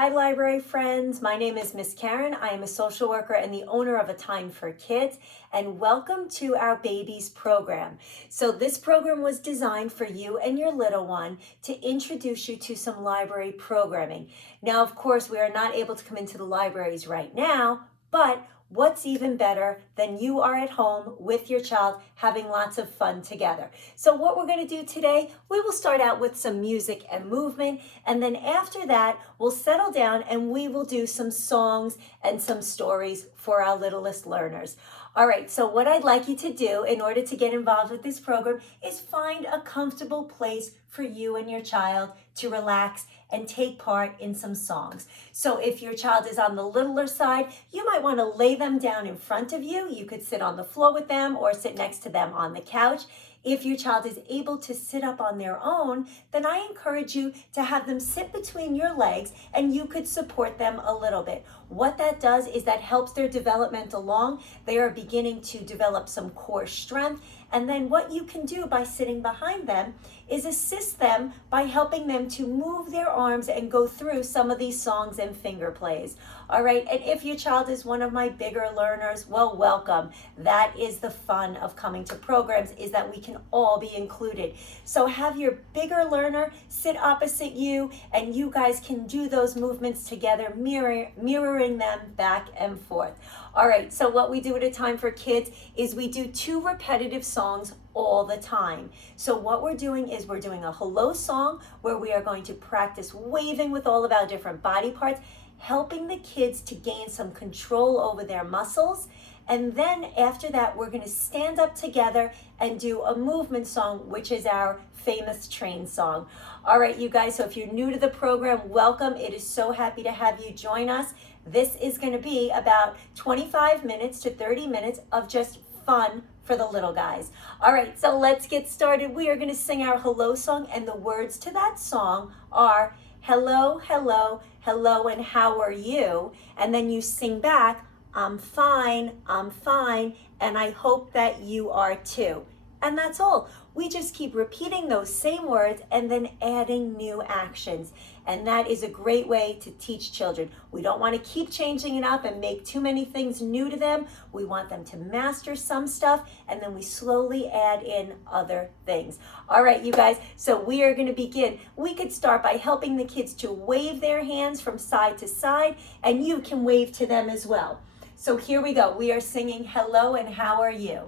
Hi, library friends. My name is Miss Karen. I am a social worker and the owner of A Time for Kids, and welcome to our Babies program. So this program was designed for you and your little one to introduce you to some library programming. Now, of course, we are not able to come into the libraries right now, but what's even better than you are at home with your child having lots of fun together. So what we're going to do today, we will start out with some music and movement, and then after that, we'll settle down and we will do some songs and some stories for our littlest learners. All right, so what I'd like you to do in order to get involved with this program is find a comfortable place for you and your child to relax and take part in some songs. So if your child is on the littler side, you might want to lay them down in front of you. You could sit on the floor with them or sit next to them on the couch. If your child is able to sit up on their own, then I encourage you to have them sit between your legs and you could support them a little bit. What that does is that helps their development along. They are beginning to develop some core strength. And then what you can do by sitting behind them is assist them by helping them to move their arms and go through some of these songs and finger plays. All right, and if your child is one of my bigger learners, well, welcome. That is the fun of coming to programs, is that we can all be included. So have your bigger learner sit opposite you and you guys can do those movements together, mirroring them back and forth. All right, so what we do at A Time for Kids is we do 2 repetitive songs all the time. So what we're doing is we're doing a hello song where we are going to practice waving with all of our different body parts, helping the kids to gain some control over their muscles. And then after that, we're going to stand up together and do a movement song, which is our famous train song. All right, you guys, so if you're new to the program, welcome. It is so happy to have you join us. This is going to be about 25 minutes to 30 minutes of just fun for the little guys. All right, so let's get started. We are going to sing our hello song, and the words to that song are hello, hello, hello, and how are you? And then you sing back, I'm fine, and I hope that you are too. And that's all. We just keep repeating those same words and then adding new actions. And that is a great way to teach children. We don't want to keep changing it up and make too many things new to them. We want them to master some stuff and then we slowly add in other things. All right, you guys, so we are going to begin. We could start by helping the kids to wave their hands from side to side, and you can wave to them as well. So here we go. We are singing hello and how are you?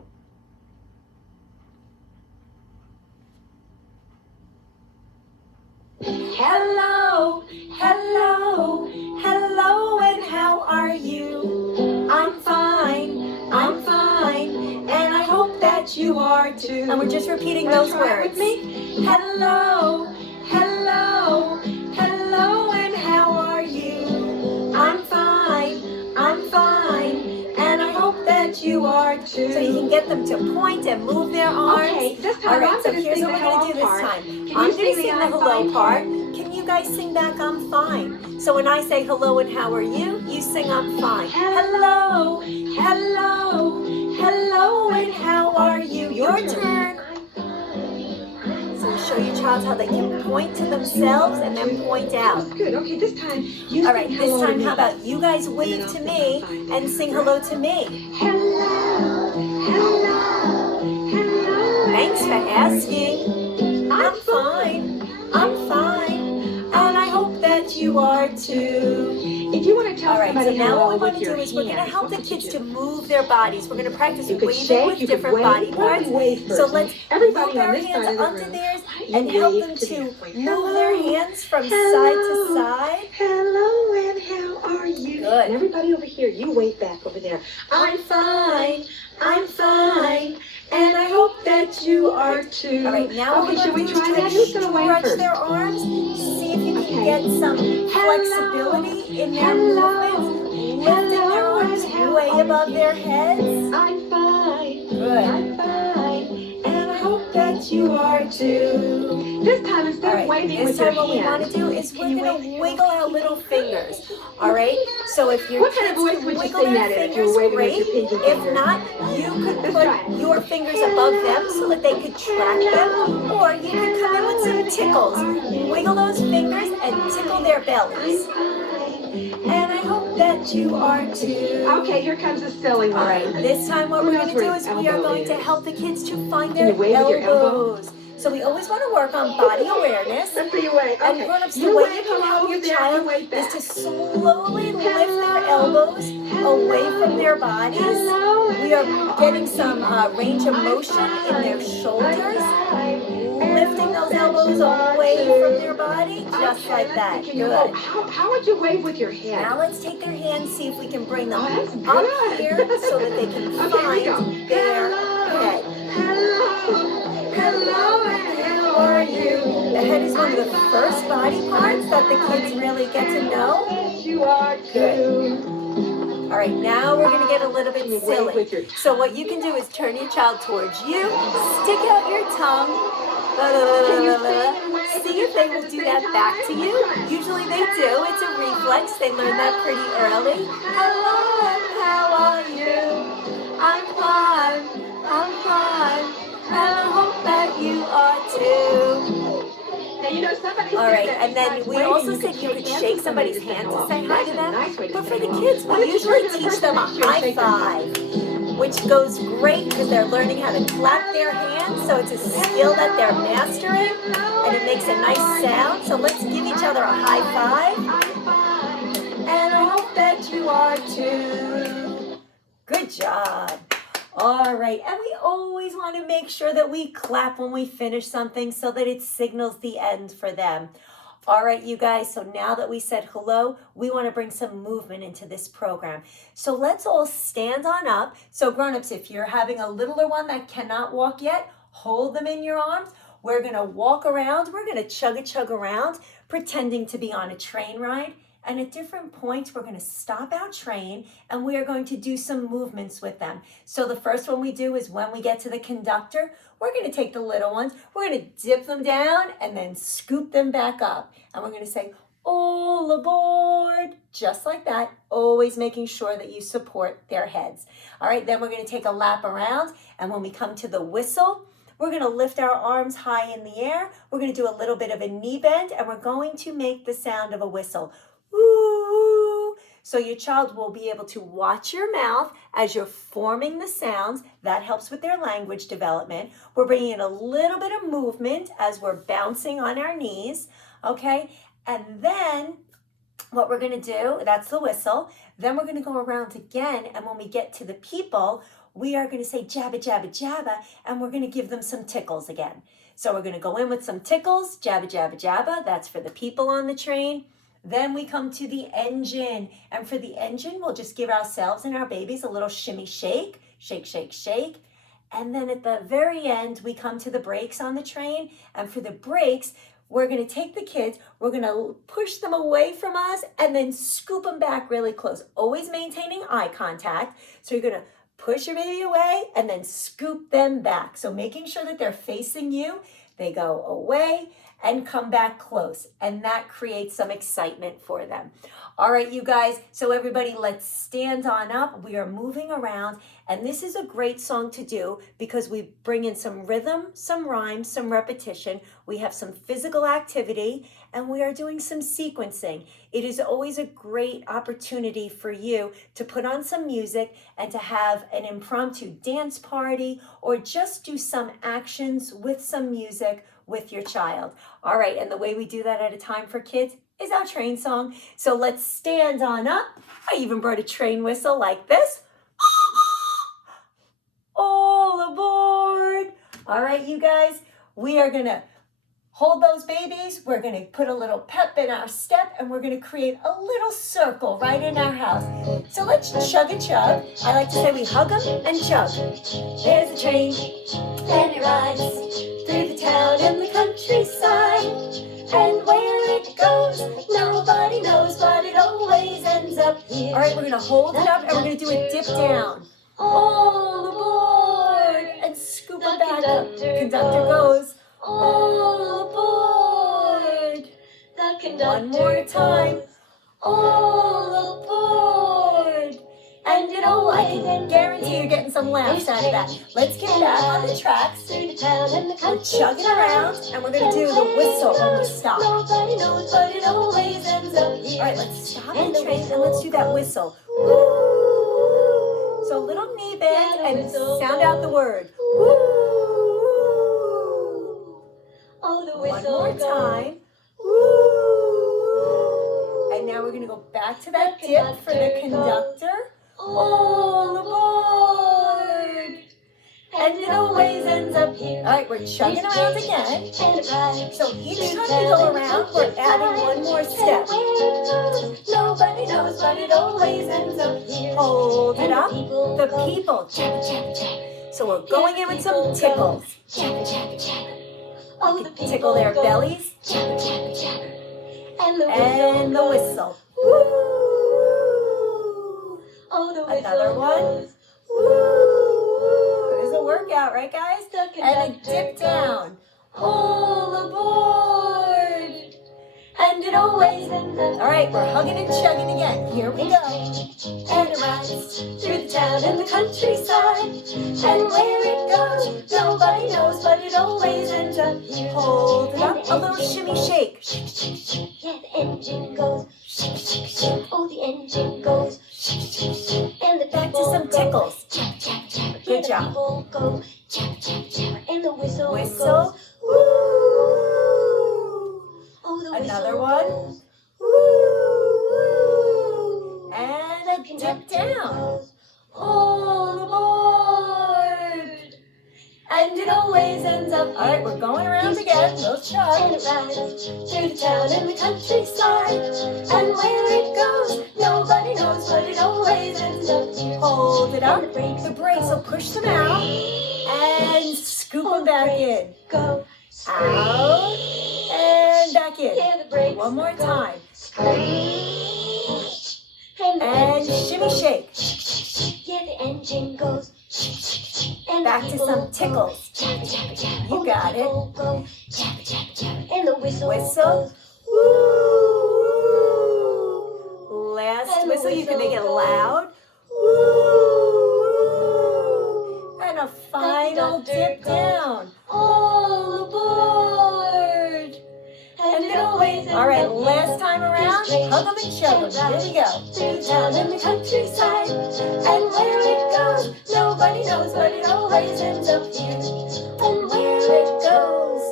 Hello, hello, hello, and how are you? I'm fine, and I hope that you are too. And we're just repeating those words. With me? Hello, hello, hello, and how are you? I'm fine, and I hope that you are too. So you can get them to point and move their arms. Okay, this time all right, so here's what we're going to do this time. I'm going to sing the hello part. Can you guys sing back, I'm fine? So when I say hello and how are you, you sing I'm fine. Hello, hello, hello, and how are you? Your turn. So show your child how they can point to themselves and then point out. Good. Okay, this time you all right, this time how about you guys wave to me and sing hello to me. Hello, hello, hello. Thanks for asking. I'm fine, and I hope that you are too. If you want to tell so somebody now what we with want to your do is we're going to hands, help the what kids you to do? move their bodies. We're going to practice You could waving shake, with you could different wave, body or parts. wave So first. let's Everybody move their on this hands side of the under room, theirs you and help wave them to to them. move their hands from Hello. side to side. Hello, and how are you? Good. And everybody over here, you wave back over there. I'm fine, and I hope that you are too. All right, now Okay, what shall we're we going to do try is try that? to Who's gonna wave stretch first? their arms. See if you can Okay. get some flexibility in their movements. Lifting their arms way above their heads. I'm fine. Good. I'm fine. And I hope that you are too. This time, instead of waving this with your time what we want hands, to do is we're you going to wave wiggle our little fingers. All right? So if your What kind of kids voice can would you wiggle sing their that in if you fingers, were waving with great. your pinky If finger? not, you could Let's put try it. your fingers above them so that they could track them. Or you could come in with some tickles. Wiggle those fingers and tickle their bellies. and I hope that you are too. Okay, here comes the silly one. All right, this time what we're going to do is we are going to help the kids to find their elbows. So we always want to work on body awareness. Let's see you wave. And Okay. grown-ups, the way you can help your child is to slowly lift their elbows away from their bodies. We are getting some range of motion in their shoulders, lifting those elbows away from their body, just like that. Good. How would you wave with your head? Now let's take their hands, see if we can bring them up good. here so that they can find their head. Hello, and how are you? The head is one of the first body parts that the kids really get to know. You are good. All right, now we're going to get a little bit silly. So what you can do is turn your child towards you, stick out your tongue, see if they will do that back to you. Usually they do. It's a reflex. They learn that pretty early. Hello, and how are you? I'm fine. I'm fine. And I hope that you are too. Now, you know, somebody all right, and then we also said you could shake somebody's hand to say hi to them. But for the kids, we usually teach them a high five, which goes great because they're learning how to clap their hands. So it's a skill that they're mastering, and it makes a nice sound. So let's give each other a high five. And I hope that you are too. Good job. All right, and we always want to make sure that we clap when we finish something so that it signals the end for them. All right, you guys, so now that we said hello, we want to bring some movement into this program. So let's all stand on up. So grown-ups, if you're having a littler one that cannot walk yet, hold them in your arms. We're going to walk around. We're going to chug around, pretending to be on a train ride. And at different points, we're going to stop our train and we are going to do some movements with them. So the first one we do is when we get to the conductor, we're going to take the little ones, we're going to dip them down and then scoop them back up. And we're going to say, all aboard, just like that, always making sure that you support their heads. All right, then we're going to take a lap around. And when we come to the whistle, we're going to lift our arms high in the air. We're going to do a little bit of a knee bend and we're going to make the sound of a whistle. Woo! So your child will be able to watch your mouth as you're forming the sounds. That helps with their language development. We're bringing in a little bit of movement as we're bouncing on our knees, okay? And then what we're going to do, that's the whistle. Then we're going to go around again, and when we get to the people, we are going to say jabba, jabba, jabba, and we're going to give them some tickles again. So we're going to go in with some tickles, jabba, jabba, jabba. That's for the people on the train. Then we come to the engine, and for the engine, we'll just give ourselves and our babies a little shimmy shake, shake, shake, shake. And then at the very end, we come to the brakes on the train, and for the brakes, we're going to take the kids, we're going to push them away from us, and then scoop them back really close, always maintaining eye contact. So you're going to push your baby away and then scoop them back. So making sure that they're facing you, they go away and come back close, and that creates some excitement for them. All right, you guys, so everybody, let's stand on up. We are moving around, and this is a great song to do because we bring in some rhythm, some rhyme, some repetition. We have some physical activity, and we are doing some sequencing. It is always a great opportunity for you to put on some music and to have an impromptu dance party or just do some actions with some music with your child. All right, and the way we do that at a Time for Kids is our train song. So let's stand on up. I even brought a train whistle like this. All aboard. All right, you guys, we are gonna hold those babies. We're gonna put a little pep in our step and we're gonna create a little circle right in our house. So let's chug a chug. I like to say we hug them and chug. There's a train and it rides through the town and the countryside, and where it goes, nobody knows, but it always ends up here. All right, we're gonna hold it up and we're gonna do a dip down. All aboard, and scoop it back up. Conductor goes, all aboard. One more time, all aboard. And I can guarantee you're getting some laughs out of that. Let's get back on the tracks. We're chugging around, and we're going to do the whistle when we stop. Nobody knows, but it always ends up here. right, let's stop the train and let's do that whistle. Woo. So little knee bend and sound out the word. Woo. One more time. Woo. And now we're going to go back to that dip for the conductor. All aboard. And it always ends up here. All right, we're chugging around again. So each time we go around, we're adding one more step. Nobody knows, but it always ends up here. Hold it up. The people. So we're going in with some tickles. Tickle their bellies. And the whistle. Woo. Another one. Woo. It's a workout, right, guys? And a dip down. All aboard. And it always ends up. All right, we're hugging and chugging again. Here we go. And it rides through the town and the countryside. And where it goes, nobody knows, but it always ends up here. Hold it up, a little shimmy shake. Yeah, the engine goes. Oh, the engine goes. And the Back to some tickles. Good job. Go. And the whistle. Whistle. Woo. Oh, the Another whistle one. goes. Woo. And a dip down. All aboard. And it always ends up. All right, we're going around again. Little And chug. it rides through the town and the countryside. And where it goes, nobody knows, but it always ends up here. Hold it up. And the The brakes will push them out and scoop them back in. Go. Out and back in. Yeah, the brakes One more go. time. Screech. And the And engine shimmy goes. shake. Yeah, the engine goes. And Back the to people some go. tickles. Jabba, jabba, jabba. You got it. People go. Jabba, jabba, jabba. And the whistle Whistle. goes. Woo. Last And the whistle, you can make it whistle loud. Woo. And a final dip down. All aboard. And it always. All right, last time around, hug them and chug them. Here we go. Through the town and the countryside. And where it goes, nobody knows, but it always ends up here. And where it goes,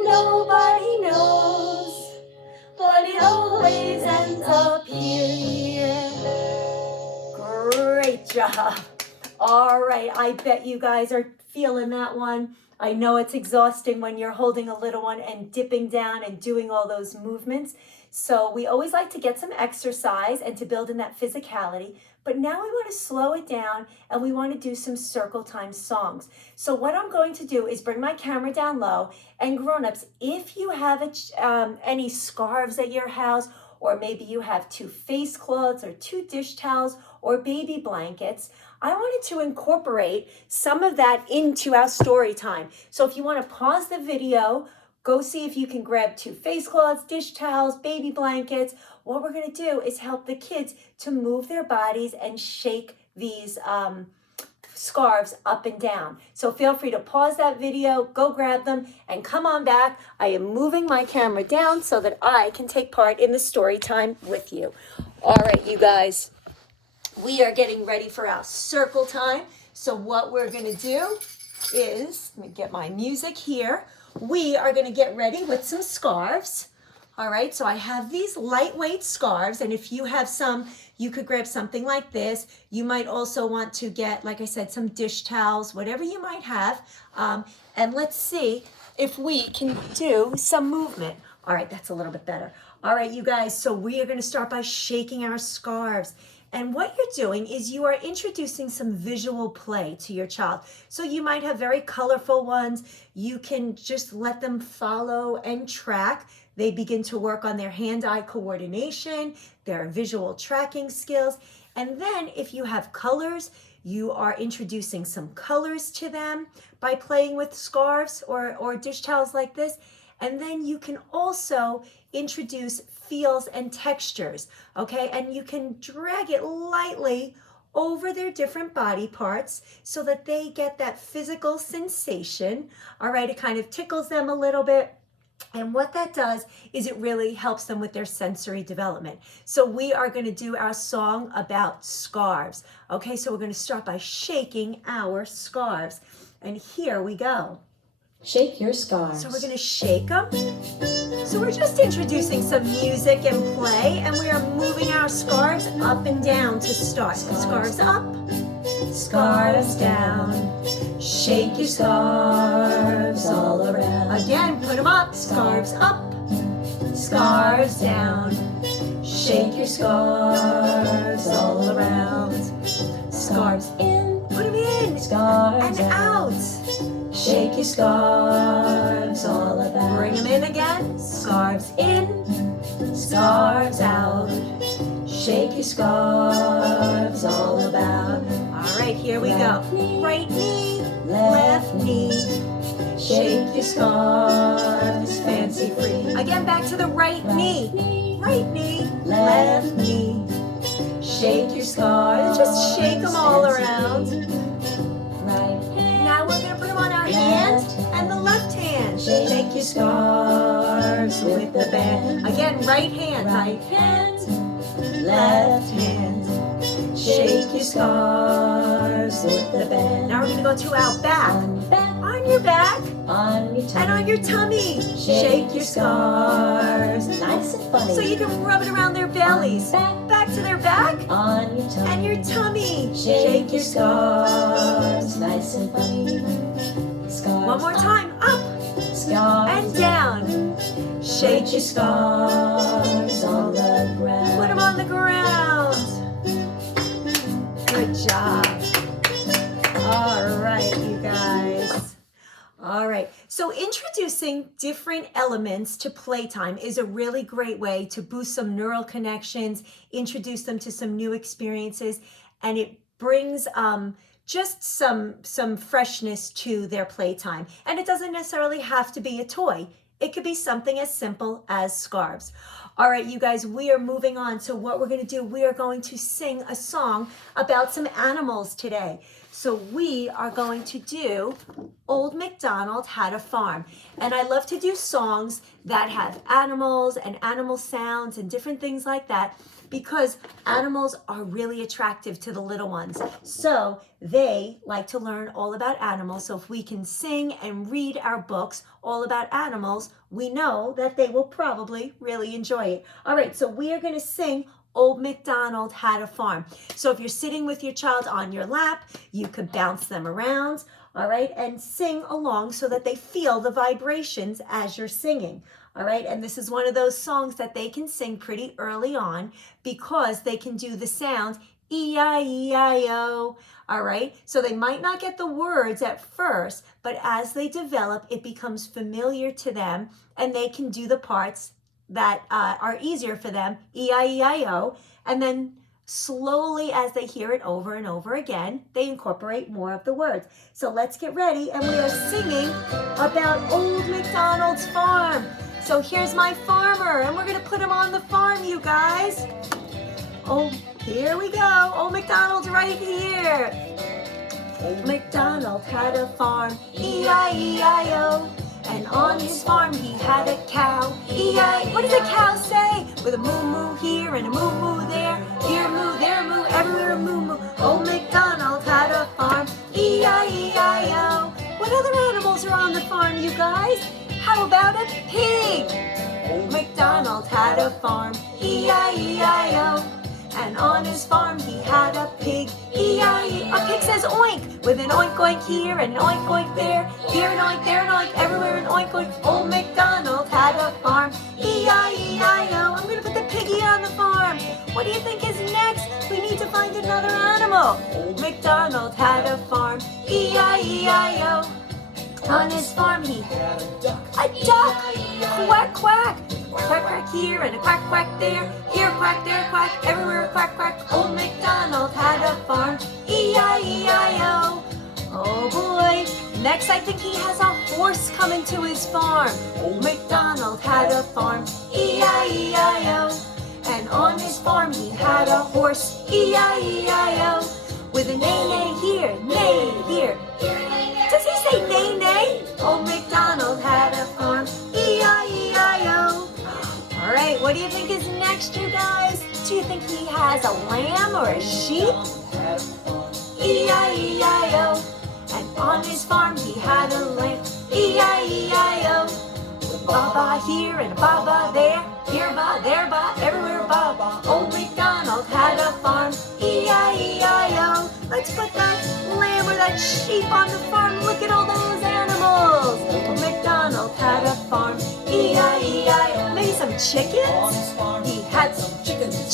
nobody knows, but it always ends up here. Great job. All right, I bet you guys are feeling that one. I know it's exhausting when you're holding a little one and dipping down and doing all those movements. So we always like to get some exercise and to build in that physicality. But now we want to slow it down and we want to do some circle time songs. So what I'm going to do is bring my camera down low, and grown-ups, if you have any scarves at your house, or maybe you have 2 face cloths or 2 dish towels or baby blankets, I wanted to incorporate some of that into our story time. So if you want to pause the video, go see if you can grab 2 face cloths, dish towels, baby blankets. What we're going to do is help the kids to move their bodies and shake these scarves up and down. So feel free to pause that video, go grab them, and come on back. I am moving my camera down so that I can take part in the story time with you. All right, you guys, we are getting ready for our circle time. So what we're going to do is, let me get my music here. We are going to get ready with some scarves. All right, so I have these lightweight scarves, and if you have some, you could grab something like this. You might also want to get, like I said, some dish towels, whatever you might have. And let's see if we can do some movement. All right, that's a little bit better. All right, you guys, so we are going to start by shaking our scarves. And what you're doing is you are introducing some visual play to your child. So you might have very colorful ones. You can just let them follow and track. They begin to work on their hand-eye coordination, their visual tracking skills. And then if you have colors, you are introducing some colors to them by playing with scarves or dish towels like this. And then you can also introduce feels and textures, okay? And you can drag it lightly over their different body parts so that they get that physical sensation, all right? It kind of tickles them a little bit. And what that does is it really helps them with their sensory development. So we are going to do our song about scarves. Okay, so we're going to start by shaking our scarves. And here we go. Shake your scarves. So we're going to shake them. So we're just introducing some music and play, and we are moving our scarves up and down to start. Scarves up, scarves down. Shake your scarves all around. Again, put them up. Scarves up, scarves down. Shake your scarves all around. Scarves in, put them in. Scarves and out. Shake your scarves all about. Bring them in again. Scarves in, scarves out. Shake your scarves all about. All right, here we go. Right knee, left knee. Shake your scarves fancy free. Again, back to the right knee. Right knee, left knee. Shake your scarves. Just shake them all around. Now we're going to put them on our hand and the left hand. Shake your scarves with the band. Again, right hand, left hand. Shake your scarves with the band. Now we're going to go to our back. On your back and on your tummy. Shake your scarves. Nice and funny. So you can rub it around their bellies. Back to their back On your tummy. and your tummy. Shake your scarves. Nice and funny. Scarves. One more time. Up Scarves. and down. Shake your Scarves on the ground. Put them on the ground. Good job. All right, you guys. All right. So introducing different elements to playtime is a really great way to boost some neural connections, introduce them to some new experiences, and it brings just some freshness to their playtime. And it doesn't necessarily have to be a toy. It could be something as simple as scarves. All right, you guys, we are moving on. So what we're going to do, we are going to sing a song about some animals today. So we are going to do Old MacDonald Had a Farm. And I love to do songs that have animals and animal sounds and different things like that, because animals are really attractive to the little ones. So they like to learn all about animals. So if we can sing and read our books all about animals, we know that they will probably really enjoy it. All right, so we are going to sing Old MacDonald Had a Farm. So if you're sitting with your child on your lap, you could bounce them around, all right, and sing along so that they feel the vibrations as you're singing. All right, and this is one of those songs that they can sing pretty early on because they can do the sound E-I-E-I-O. All right, so they might not get the words at first, but as they develop, it becomes familiar to them and they can do the parts that are easier for them, E-I-E-I-O, and then slowly as they hear it over and over again, they incorporate more of the words. So let's get ready, and we are singing about Old MacDonald's farm. So here's my farmer, and we're going to put him on the farm, you guys. Oh, here we go. Old MacDonald's right here. Old MacDonald had a farm, E-I-E-I-O. And on his farm he had a cow, E-I. What does a cow say? With a moo-moo here and a moo-moo there. Here a moo, there a moo, everywhere a moo-moo. Old MacDonald had a farm, E-I-E-I-O. What other animals are on the farm, you guys? How about a pig? Old MacDonald had a farm, E-I-E-I-O. And on his farm he had a pig, E-I-E. A pig says oink, with an oink oink here and an oink oink there. Here an oink, there an oink, everywhere an oink oink. Old MacDonald had a farm, E-I-E-I-O. I'm going to put the piggy on the farm. What do you think is next? We need to find another animal. Old MacDonald had a farm, E-I-E-I-O. On his farm he had a duck, quack quack. Quack quack here and a quack quack there. Here a quack, there a quack, everywhere a quack quack. Old MacDonald had a farm, E-I-E-I-O. Oh boy, next I think he has a horse coming to his farm. Old MacDonald had a farm, E-I-E-I-O. And on his farm he had a horse, E-I-E-I-O. With a neigh-neigh here, neigh here. Does he say neigh-neigh? Old MacDonald had a farm, E-I-E-I-O. What do you think is next, you guys? Do you think he has a lamb or a sheep? E-I-E-I-O. And on his farm he had a lamb. E-I-E-I-O. With Baba here and a Baba there. Here ba, there ba, everywhere ba. Old MacDonald had a farm. E-I-E-I-O. Let's put that lamb or that sheep on the farm. Look at all those animals. Old MacDonald had a farm. E-I-E-I-O. Maybe some chickens? He had some chickens.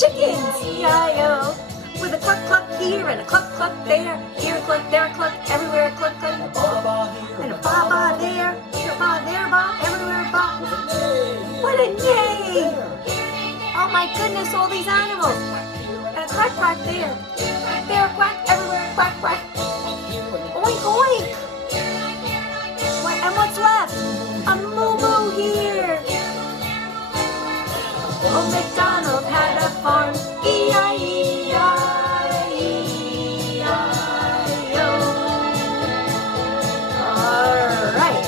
E-I-O. With a cluck cluck here and a cluck cluck there. Here a cluck, there a cluck, everywhere a cluck cluck. And a ba there. Here ba, there ba, everywhere ba. What a neigh! Oh my goodness, all these animals. And a quack quack there. There a quack, everywhere a quack quack. Oink oink. And what's left? A moo moo here. Old MacDonald had a farm. E-I-E-I-E-I-O. All right.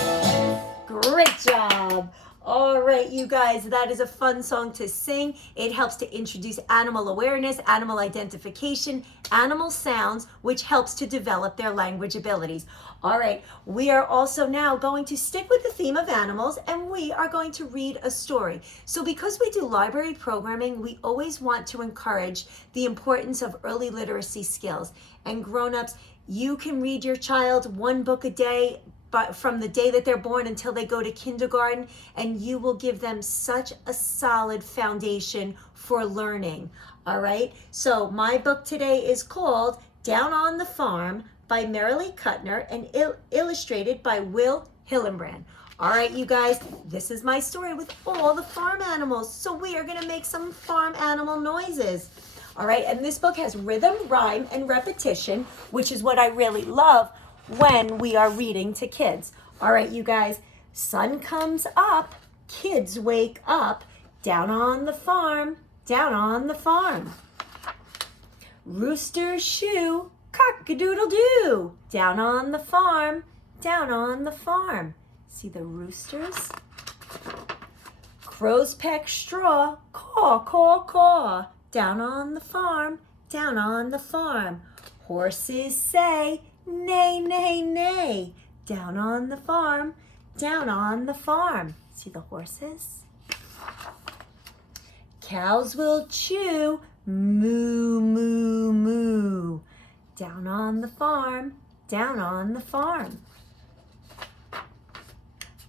Great job. All right, you guys, that is a fun song to sing. It helps to introduce animal awareness, animal identification, animal sounds, which helps to develop their language abilities. All right, we are also now going to stick with the theme of animals, and we are going to read a story. So because we do library programming, we always want to encourage the importance of early literacy skills. And grown-ups, you can read your child one book a day, but from the day that they're born until they go to kindergarten, and you will give them such a solid foundation for learning. All right, so my book today is called Down on the Farm by Marilee Kuttner and illustrated by Will Hillenbrand. All right, you guys, this is my story with all the farm animals. So we are gonna make some farm animal noises. All right, and this book has rhythm, rhyme, and repetition, which is what I really love when we are reading to kids. All right, you guys, sun comes up, kids wake up, down on the farm, down on the farm. Roosters shoo, cock-a-doodle-doo, down on the farm, down on the farm. See the roosters? Crows peck straw, caw, caw, caw, down on the farm, down on the farm. Horses say, neigh, neigh, neigh, down on the farm, down on the farm. See the horses? Cows will chew, moo, moo, moo, down on the farm, down on the farm.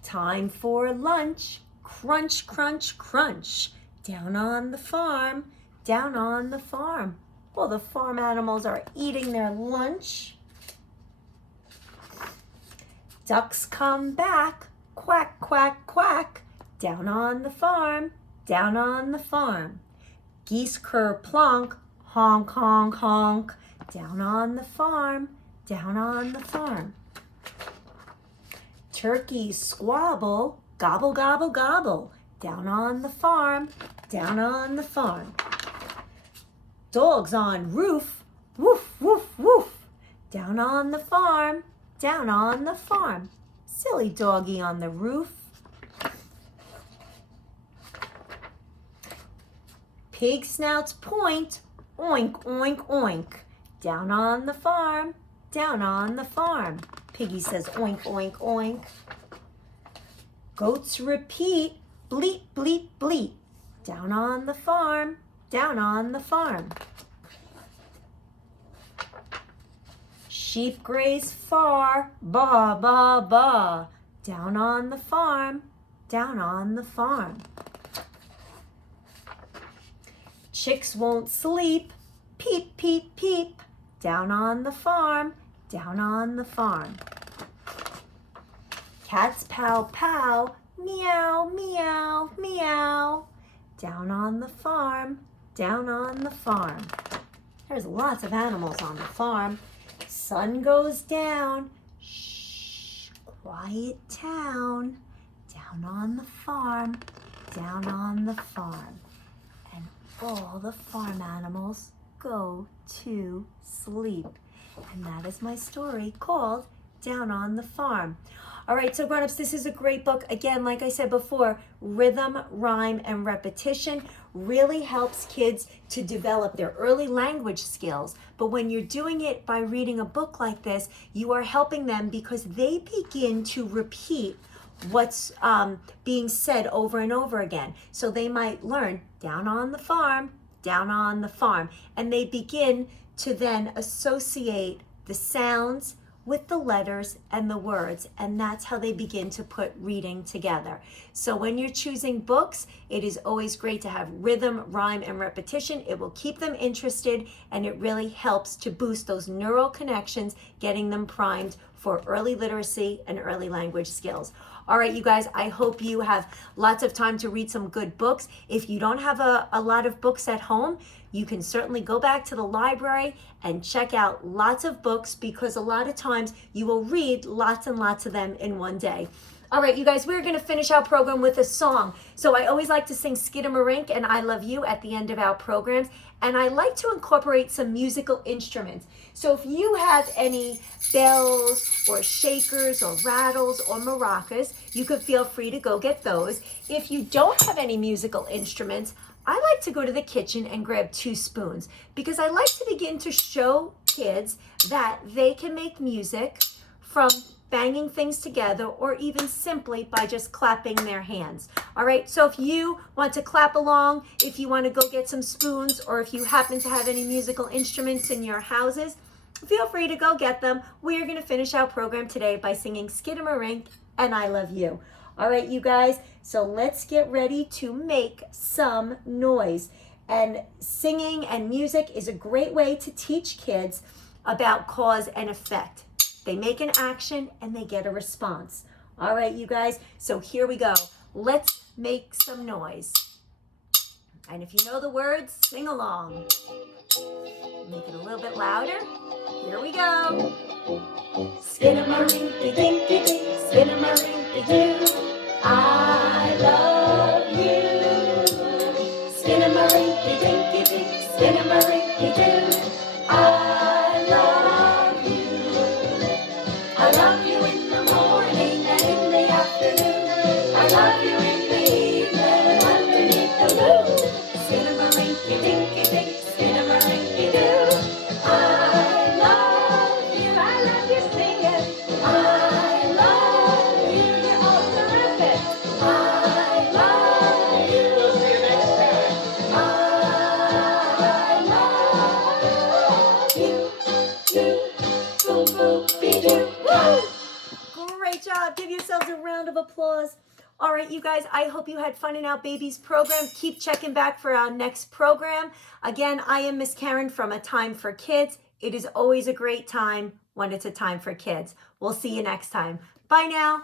Time for lunch, crunch, crunch, crunch, down on the farm, down on the farm. Well, the farm animals are eating their lunch. Ducks come back, quack, quack, quack, down on the farm, down on the farm. Geese kerplunk, honk, honk, honk, down on the farm, down on the farm. Turkeys squabble, gobble, gobble, gobble, down on the farm, down on the farm. Dogs on roof, woof, woof, woof, down on the farm, down on the farm. Silly doggy on the roof. Pig snouts point, oink, oink, oink, down on the farm, down on the farm. Piggy says oink, oink, oink. Goats repeat, bleat, bleat, bleat, down on the farm, down on the farm. Sheep graze far, ba, ba, ba, down on the farm, down on the farm. Chicks won't sleep, peep, peep, peep, down on the farm, down on the farm. Cats pow, pow, meow, meow, meow, down on the farm, down on the farm. There's lots of animals on the farm. Sun goes down, shh, quiet town, down on the farm, down on the farm. And all the farm animals go to sleep. And that is my story called Down on the Farm. All right, so grown-ups, this is a great book. Again, like I said before, rhythm, rhyme, and repetition really helps kids to develop their early language skills. But when you're doing it by reading a book like this, you are helping them because they begin to repeat what's being said over and over again. So they might learn down on the farm, and they begin to then associate the sounds with the letters and the words, and that's how they begin to put reading together. So when you're choosing books, it is always great to have rhythm, rhyme, and repetition. It will keep them interested, and it really helps to boost those neural connections, getting them primed for early literacy and early language skills. All right, you guys, I hope you have lots of time to read some good books. If you don't have a lot of books at home, you can certainly go back to the library and check out lots of books, because a lot of times you will read lots and lots of them in one day. All right, you guys, we're going to finish our program with a song. So I always like to sing Skidamarink and I Love You at the end of our programs. And I like to incorporate some musical instruments. So if you have any bells or shakers or rattles or maracas, you could feel free to go get those. If you don't have any musical instruments, I like to go to the kitchen and grab 2 spoons, because I like to begin to show kids that they can make music from banging things together, or even simply by just clapping their hands. All right, so if you want to clap along, if you want to go get some spoons, or if you happen to have any musical instruments in your houses, feel free to go get them. We are going to finish our program today by singing Skidamarink and I Love You. All right, you guys, so let's get ready to make some noise. And singing and music is a great way to teach kids about cause and effect. They make an action and they get a response. All right, you guys, so here we go. Let's make some noise. And if you know the words, sing along. Make it a little bit louder. Here we go. Skinnamarink-a-dink-a-dink, skinnamarink-a-doo. I love you. Skinnamarink-a-dink-a-dink, skinnamarink-a-doo. I love you. I love you in the morning and in the afternoon. I love you in the evening underneath the moon. Skinnamarink-a-dink-a-dink, skinnamarink-a-doo. I love you. I love you singing. I love you. You're all terrific. I love you. We'll see you next time. I love you. Boo, boo, be doo. Woo! Great job. Give yourselves a round of applause. All right, you guys, I hope you had fun in our Babies program. Keep checking back for our next program. Again, I am Miss Karen from A Time for Kids. It is always a great time when it's a time for kids. We'll see you next time. Bye now.